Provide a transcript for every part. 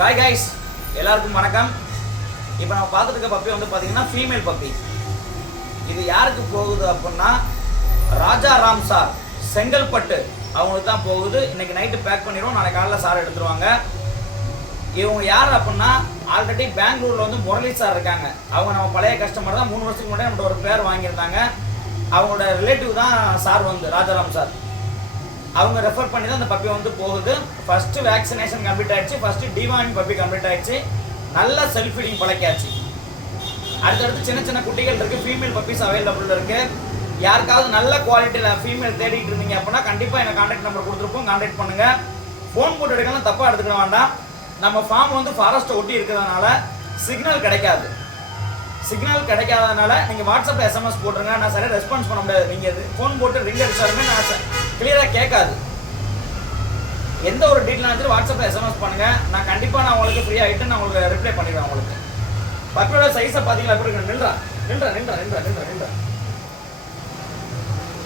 Hi guys, எல்லாருக்கும் வணக்கம். இப்போ நம்ம பார்த்துட்டு இருக்க பப்பி வந்து பார்த்தீங்கன்னா ஃபீமேல் பப்பி. இது யாருக்கு போகுது அப்படின்னா ராஜாராம் சார் செங்கல்பட்டு அவங்களுக்கு தான் போகுது. இன்னைக்கு நைட்டு பேக் பண்ணிடுவோம், நாளைக்கு காலையில் சார் எடுத்துருவாங்க. இவங்க யார் அப்படின்னா ஆல்ரெடி பெங்களூரில் வந்து முரளி சார் இருக்காங்க. அவங்க நம்ம பழைய கஸ்டமர் தான். 3 வருஷத்துக்கு முன்னாடி நம்மளோட ஒரு பேர் வாங்கியிருந்தாங்க. அவங்களோட ரிலேட்டிவ் தான் சார் வந்து ராஜாராம் சார். அவங்க ரெஃபர் பண்ணி தான் அந்த பப்பி வந்து போகுது. ஃபஸ்ட்டு வேக்சினேஷன் கம்ப்ளீட் ஆகிடுச்சு, ஃபஸ்ட்டு டிவார்மிங் பப்பி கம்ப்ளீட் ஆகிடுச்சு, நல்ல செல்ஃப் ஃபீடிங் பழக்கியாச்சு. அடுத்தடுத்து சின்ன சின்ன குட்டிகள் இருக்குது, ஃபீமேல் பப்பீஸ் அவைலபிள் இருக்குது. யாருக்காவது நல்ல குவாலிட்டியில் ஃபீமேல் தேடிட்டு இருந்தீங்க அப்படின்னா கண்டிப்பாக எனக்கு கான்டாக்ட் நம்பர் கொடுத்துருப்போம், கான்டாக்ட் பண்ணுங்கள். ஃபோன் போட்டு எடுக்கலாம், தப்பாக எடுத்துக்க வேண்டாம். நம்ம ஃபார்ம் வந்து ஃபாரஸ்ட்டை ஒட்டி இருக்கிறதுனால சிக்னல் கிடைக்காது. சிக்னல் கிடைக்காதனால நீங்கள் வாட்ஸ்அப்பில் எஸ்எம்எஸ் போட்டுருங்க, நான் சரியாக ரெஸ்பான்ஸ் பண்ண முடியாது. நீங்கள் ஃபோன் போட்டு ரிங் அடிச்சாலுமே நான் கிளியராக கேட்காது. எந்த ஒரு டீட்டெயில் ஆச்சு வாட்ஸ்அப்பில் எஸ்எம்எஸ் பண்ணுங்கள், நான் கண்டிப்பாக நான் உங்களுக்கு ஃப்ரீ ஆகிட்டு நான் உங்களுக்கு ரிப்ளை பண்ணிடுவேன். உங்களுக்கு பப்பியோட சைஸை பார்த்தீங்களா எப்படி இருக்கு? நின்றா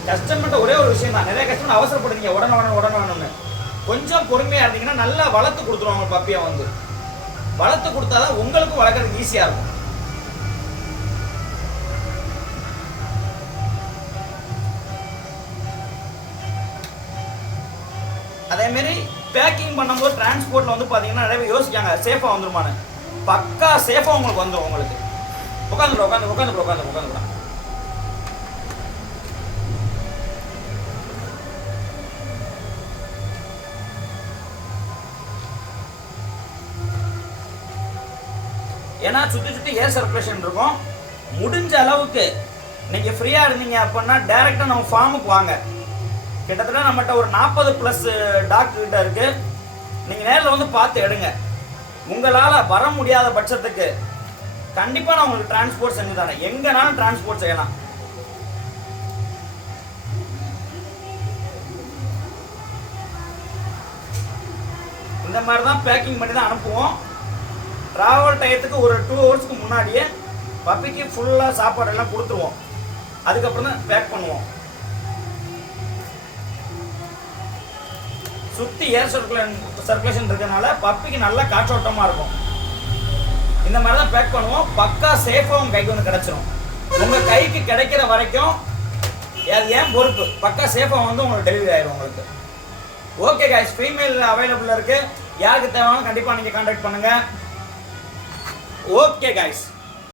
கஸ்டமர்கிட்ட ஒரே ஒரு விஷயம் தான், நிறைய கஸ்டமர் அவசரப்படுறீங்க, உடனே வேணும்னு. கொஞ்சம் பொறுமையாக இருந்தீங்கன்னா நல்லா வளர்த்து கொடுத்துருவாங்க. பப்பியை வந்து வளர்த்து கொடுத்தாதான் உங்களுக்கும் வளர்க்குறதுக்கு ஈஸியாக இருக்கும். அதேமாரி பேக்கிங் பண்ணும்போது டிரான்ஸ்போர்ட்டில் வந்து பார்த்தீங்கன்னா நிறைய பேர் யோசிக்காங்க சேஃபாக வந்துருமான்னு. பக்கா சேஃபாக உங்களுக்கு வந்துடும். உங்களுக்கு உட்காந்துக்கலாம். ஏன்னா சுற்றி ஏர் சர்க்குலேஷன் இருக்கும். முடிஞ்ச அளவுக்கு நீங்கள் ஃப்ரீயாக இருந்தீங்க அப்படின்னா டைரெக்டாக நம்ம ஃபார்முக்கு வாங்க. கிட்டத்தட்ட நம்மகிட்ட ஒரு 40+ டாக்டர்கிட்ட இருக்கு. நீங்கள் நேரில் வந்து பார்த்து எடுங்க. உங்களால் வர முடியாத பட்சத்துக்கு கண்டிப்பாக நான் உங்களுக்கு டிரான்ஸ்போர்ட் செஞ்சு தரேன். எங்கேனாலும் டிரான்ஸ்போர்ட் செய்யலாம். இந்த மாதிரி தான் பேக்கிங் பண்ணி தான் அனுப்புவோம். ட்ராவல் டயத்துக்கு ஒரு 2 ஹவர்ஸ்க்கு முன்னாடியே பப்பிக்கு ஃபுல்லாக சாப்பாடெல்லாம் கொடுத்துருவோம். அதுக்கப்புறம் தான் பேக் பண்ணுவோம். சுற்றி ஏர் சர்க்குலேஷன் இருக்கிறதுனால பப்பிக்கு நல்லா காற்றோட்டமாக இருக்கும். இந்த மாதிரி தான் பேக் பண்ணுவோம். பக்கா சேஃபாக உங்கள் கைக்கு வந்து கிடச்சிரும். உங்கள் கைக்கு கிடைக்கிற வரைக்கும் அது ஏன் பொறுப்பு, பக்கா சேஃபாக வந்து உங்களுக்கு டெலிவரி ஆயிடும் உங்களுக்கு. ஓகே கைஸ், ஃபீமேல் அவைலபிள் இருக்குது. யாருக்கு தேவையான கண்டிப்பாக நீங்கள் கான்டாக்ட் பண்ணுங்கள். Okay guys.